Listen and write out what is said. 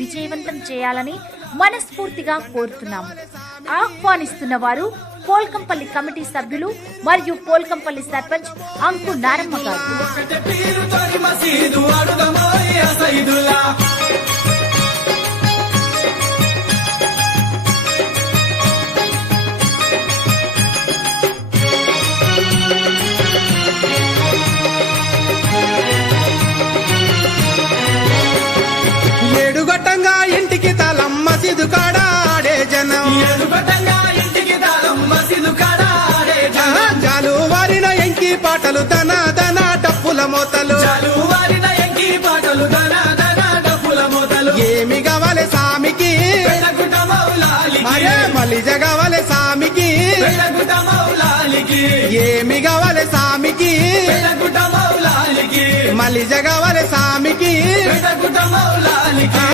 విజయవంతం చేయాలని మనస్ఫూర్తిగా కోరుతున్నాము. ఆహ్వానిస్తున్న వారు పోల్కంపల్లి కమిటీ సభ్యులు మరియు పోల్కంపల్లి సర్పంచ్ అంకు నారమ్మ గారు. ఏడుగొట్టంగా ఇంటికి తాళం మసీదు కాడాడే జనం, జాలు వారిన ఎంకి పాటలు దన దన డప్పుల మోతలు, ఏమి కావాలి సామికి మలిజ కావాలి సామికి, ఏమి కావాలి సామికి మలిజ కావాలి